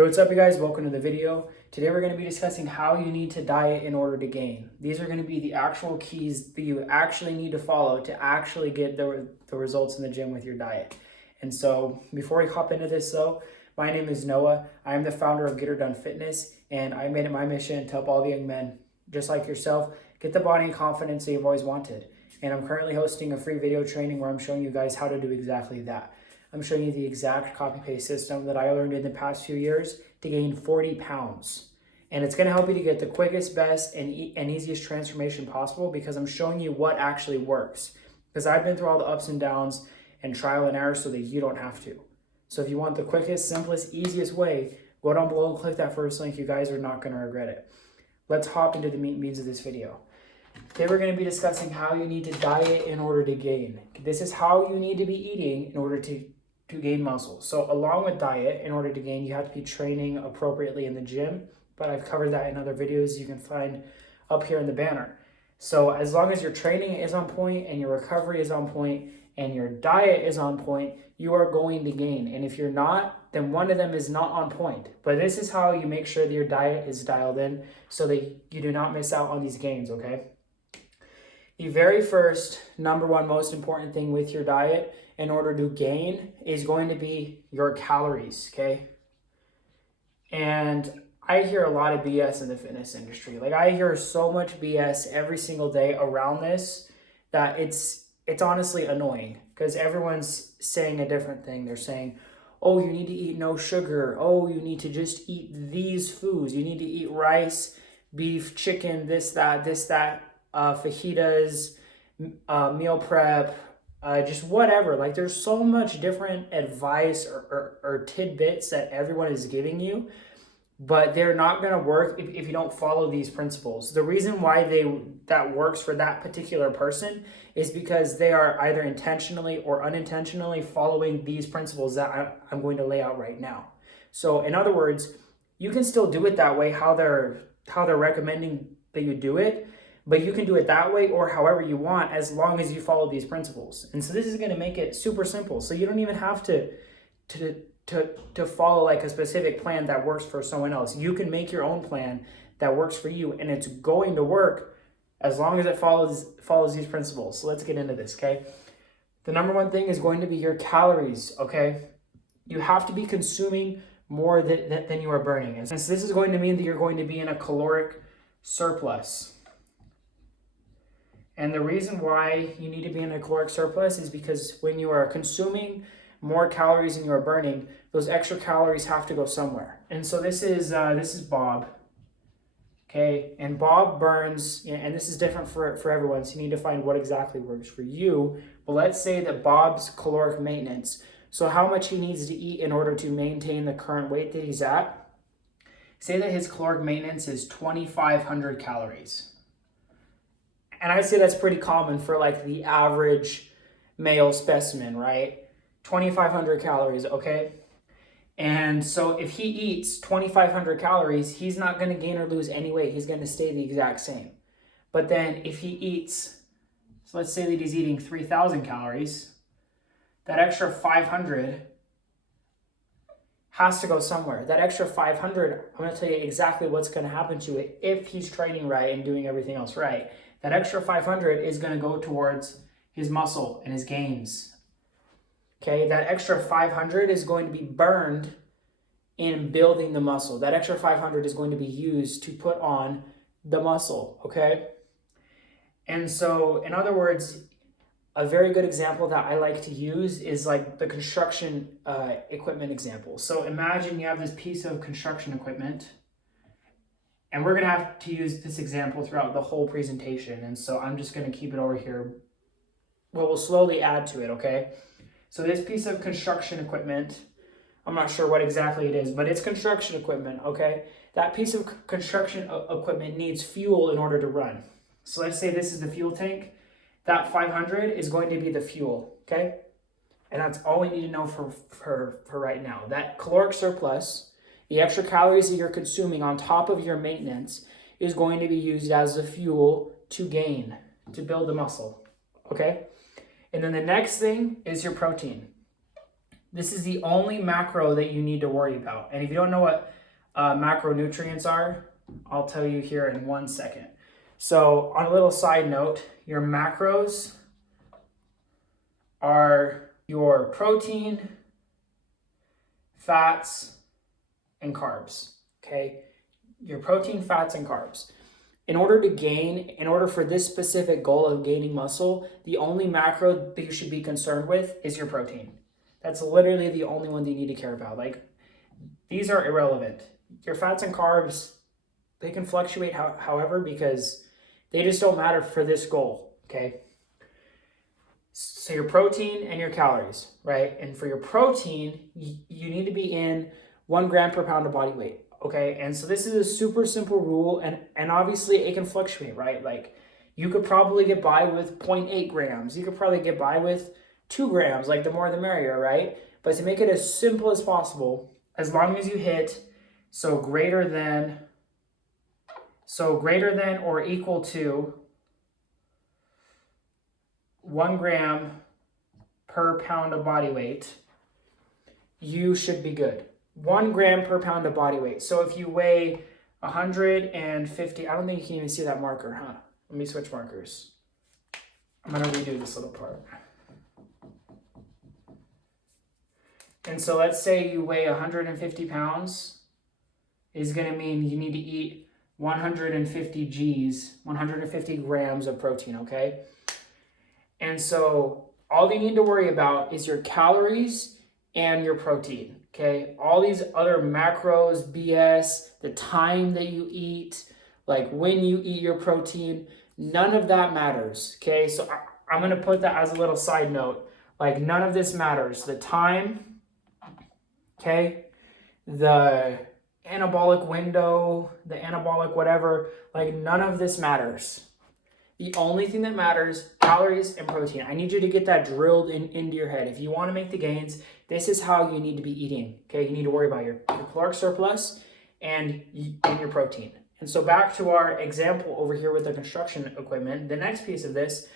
Hey, what's up you guys? Welcome to the video. Today we're going to be discussing how you need to diet in order to gain. These are going to be the actual keys that you actually need to follow to actually get the results in the gym with your diet. And so before we hop into this though, my name is Noah. I am the founder of Get Her Done Fitness, and I made it my mission to help all the young men, just like yourself, get the body and confidence that you've always wanted. And I'm currently hosting a free video training where I'm showing you guys how to do exactly that. I'm showing you the exact copy-paste system that I learned in the past few years to gain 40 pounds. And it's gonna help you to get the quickest, best, and easiest transformation possible because I'm showing you what actually works. Because I've been through all the ups and downs and trial and error so that you don't have to. So if you want the quickest, simplest, easiest way, go down below and click that first link. You guys are not gonna regret it. Let's hop into the meat and meats of this video. Today we're going to be discussing how you need to diet in order to gain. This is how you need to be eating in order to gain muscle. So along with diet, in order to gain, you have to be training appropriately in the gym. But I've covered that in other videos you can find up here in the banner. So as long as your training is on point and your recovery is on point and your diet is on point, you are going to gain. And if you're not, then one of them is not on point. But this is how you make sure that your diet is dialed in so that you do not miss out on these gains, okay? The very first, number one, most important thing with your diet in order to gain is going to be your calories, okay? And I hear a lot of BS in the fitness industry. Like I hear so much BS every single day around this that it's honestly annoying because everyone's saying a different thing. They're saying, oh, you need to eat no sugar. Oh, you need to just eat these foods. You need to eat rice, beef, chicken, this, that, fajitas, meal prep, just whatever. Like there's so much different advice or tidbits that everyone is giving you, but they're not going to work if you don't follow these principles. The reason why that works for that particular person is because they are either intentionally or unintentionally following these principles that I'm going to lay out right now. So in other words, you can still do it that way, how they're recommending that you do it, but you can do it that way or however you want as long as you follow these principles. And so this is going to make it super simple. So you don't even have to follow like a specific plan that works for someone else. You can make your own plan that works for you, and it's going to work as long as it follows these principles. So let's get into this, okay? The number one thing is going to be your calories, okay? You have to be consuming more than you are burning. And so this is going to mean that you're going to be in a caloric surplus. And the reason why you need to be in a caloric surplus is because when you are consuming more calories than you are burning, those extra calories have to go somewhere. And so this is Bob, okay? And Bob burns, and this is different for everyone, so you need to find what exactly works for you. But let's say that Bob's caloric maintenance, so how much he needs to eat in order to maintain the current weight that he's at, say that his caloric maintenance is 2,500 calories. And I'd say that's pretty common for like the average male specimen, right? 2,500 calories, okay? And so if he eats 2,500 calories, he's not going to gain or lose any weight. He's going to stay the exact same. But then if he eats, so let's say that he's eating 3,000 calories, that extra 500 has to go somewhere. That extra 500, I'm going to tell you exactly what's going to happen to it if he's training right and doing everything else right. That extra 500 is going to go towards his muscle and his gains. Okay, that extra 500 is going to be burned in building the muscle. That extra 500 is going to be used to put on the muscle, okay? And so, in other words, a very good example that I like to use is like the construction equipment example. So imagine you have this piece of construction equipment, and we're going to have to use this example throughout the whole presentation. And so I'm just going to keep it over here. Well, we'll slowly add to it, okay? So this piece of construction equipment, I'm not sure what exactly it is, but it's construction equipment, okay? That piece of construction equipment needs fuel in order to run. So let's say this is the fuel tank. That 500 is going to be the fuel, okay? And that's all we need to know for right now. That caloric surplus, the extra calories that you're consuming on top of your maintenance, is going to be used as the fuel to gain, to build the muscle, okay? And then the next thing is your protein. This is the only macro that you need to worry about. And if you don't know what macronutrients are, I'll tell you here in 1 second. So on a little side note, your macros are your protein, fats, and carbs, okay? Your protein, fats, and carbs. In order for this specific goal of gaining muscle, the only macro that you should be concerned with is your protein. That's literally the only one that you need to care about. Like, these are irrelevant. Your fats and carbs, they can fluctuate however, because they just don't matter for this goal, okay? So your protein and your calories, right? And for your protein, you need to be in 1 gram per pound of body weight, okay? And so this is a super simple rule, and obviously it can fluctuate, right? Like, you could probably get by with 0.8 grams. You could probably get by with 2 grams, like the more the merrier, right? But to make it as simple as possible, as long as you hit greater than or equal to 1 gram per pound of body weight, you should be good. 1 gram per pound of body weight. So if you weigh 150, I don't think you can even see that marker, huh? Let me switch markers. I'm gonna redo this little part. And so let's say you weigh 150 pounds, is gonna mean you need to eat 150 grams of protein, okay? And so all you need to worry about is your calories and your protein, okay? All these other macros, BS, the time that you eat, like when you eat your protein, none of that matters, okay? So I'm gonna put that as a little side note. Like, none of this matters. The time, okay? The anabolic window, the anabolic whatever, like none of this matters. The only thing that matters, calories and protein. I need you to get that drilled into your head. If you want to make the gains, this is how you need to be eating, okay? You need to worry about your caloric surplus and your protein. And so back to our example over here with the construction equipment, the next piece of this,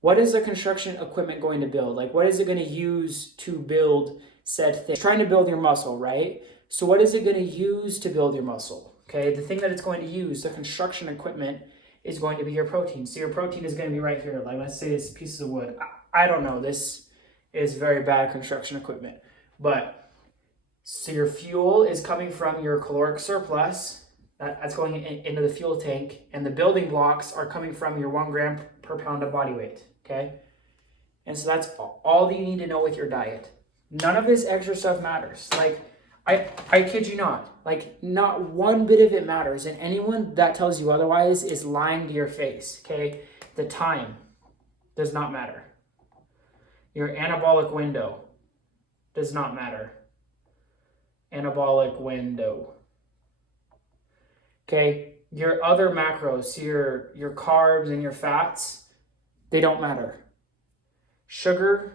what is the construction equipment going to build? Like, what is it going to use to build said thing? It's trying to build your muscle, right? So what is it going to use to build your muscle? Okay, the thing that it's going to use, the construction equipment, is going to be your protein. So your protein is going to be right here. Like, let's say it's pieces of wood. I don't know. This is very bad construction equipment. But so your fuel is coming from your caloric surplus. That's going into the fuel tank. And the building blocks are coming from your 1 gram per pound of body weight. Okay? And so that's all that you need to know with your diet. None of this extra stuff matters. Like, I kid you not. Like, not one bit of it matters. And anyone that tells you otherwise is lying to your face, okay? The time does not matter. Your anabolic window does not matter. Anabolic window. Okay? Your other macros, your carbs and your fats, they don't matter. Sugar,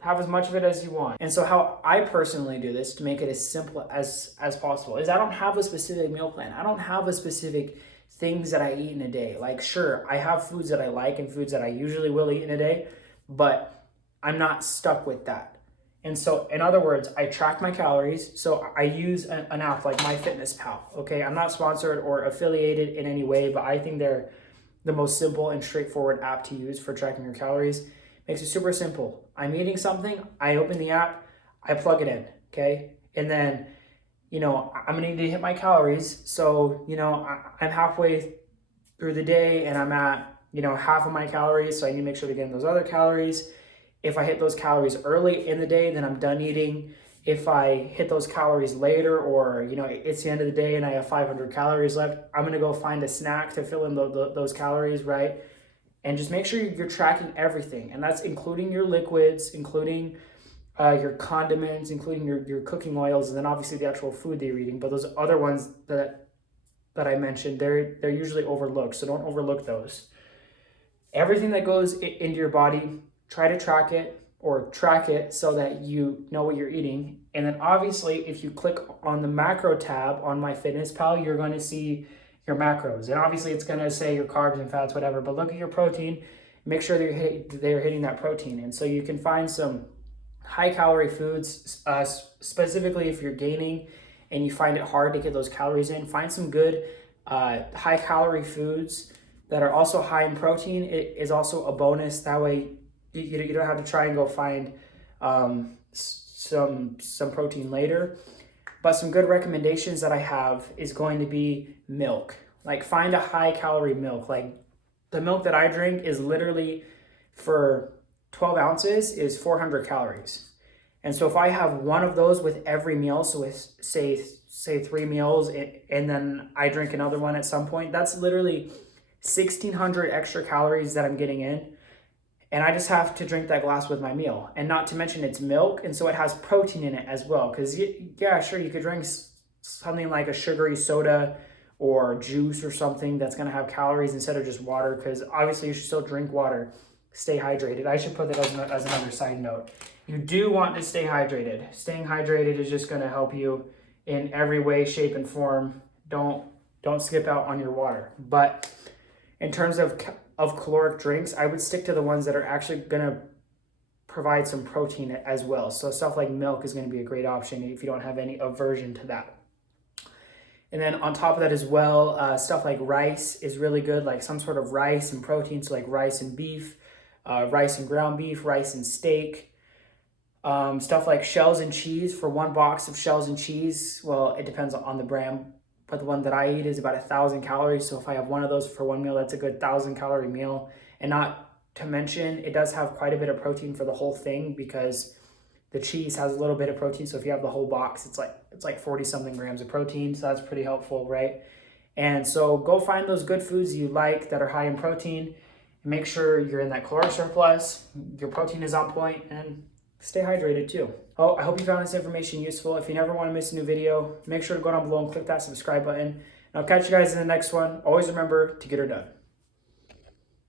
have as much of it as you want. And so how I personally do this to make it as simple as possible is I don't have a specific meal plan. I don't have a specific things that I eat in a day. Like, sure, I have foods that I like and foods that I usually will eat in a day, but I'm not stuck with that. And so, in other words, I track my calories. So I use an app like MyFitnessPal, okay? I'm not sponsored or affiliated in any way, but I think they're the most simple and straightforward app to use for tracking your calories. Makes it super simple. I'm eating something, I open the app, I plug it in, okay? And then, I'm gonna need to hit my calories. So, I'm halfway through the day and I'm at, half of my calories. So I need to make sure to get in those other calories. If I hit those calories early in the day, then I'm done eating. If I hit those calories later, or, it's the end of the day and I have 500 calories left, I'm gonna go find a snack to fill in those calories, right? And just make sure you're tracking everything. And that's including your liquids, including your condiments, including your cooking oils, and then obviously the actual food that you're eating. But those other ones that I mentioned, they're usually overlooked. So don't overlook those. Everything that goes into your body, try to track it so that you know what you're eating. And then obviously, if you click on the macro tab on MyFitnessPal, you're going to see your macros. And obviously it's going to say your carbs and fats, whatever, but look at your protein, make sure that they're hitting that protein. And so you can find some high calorie foods, specifically if you're gaining and you find it hard to get those calories in, find some good high calorie foods that are also high in protein. It is also a bonus. That way you don't have to try and go find some protein later. But some good recommendations that I have is going to be milk. Like find a high calorie milk. Like the milk that I drink is literally for 12 ounces is 400 calories. And so if I have one of those with every meal, so with say 3 meals and then I drink another one at some point, that's literally 1,600 extra calories that I'm getting in. And I just have to drink that glass with my meal. And not to mention it's milk, and so it has protein in it as well. Because yeah, sure, you could drink something like a sugary soda or juice or something that's going to have calories instead of just water, because obviously you should still drink water. Stay hydrated. I should put that as another side note. You do want to stay hydrated. Staying hydrated is just going to help you in every way, shape, and form. Don't skip out on your water. But in terms of caloric drinks, I would stick to the ones that are actually going to provide some protein as well. So stuff like milk is going to be a great option if you don't have any aversion to that. And then on top of that as well, stuff like rice is really good, like some sort of rice and protein, so like rice and beef, rice and ground beef, rice and steak. Stuff like shells and cheese. For one box of shells and cheese, well, it depends on the brand, but the one that I eat is about 1,000 calories. So if I have one of those for one meal, that's a good 1,000 calorie meal. And not to mention, it does have quite a bit of protein for the whole thing, because the cheese has a little bit of protein. So if you have the whole box, it's like 40 something grams of protein. So that's pretty helpful, right? And so go find those good foods you like that are high in protein. Make sure you're in that caloric surplus, your protein is on point, and stay hydrated too. Oh, I hope you found this information useful. If you never want to miss a new video, make sure to go down below and click that subscribe button. And I'll catch you guys in the next one. Always remember to get her done.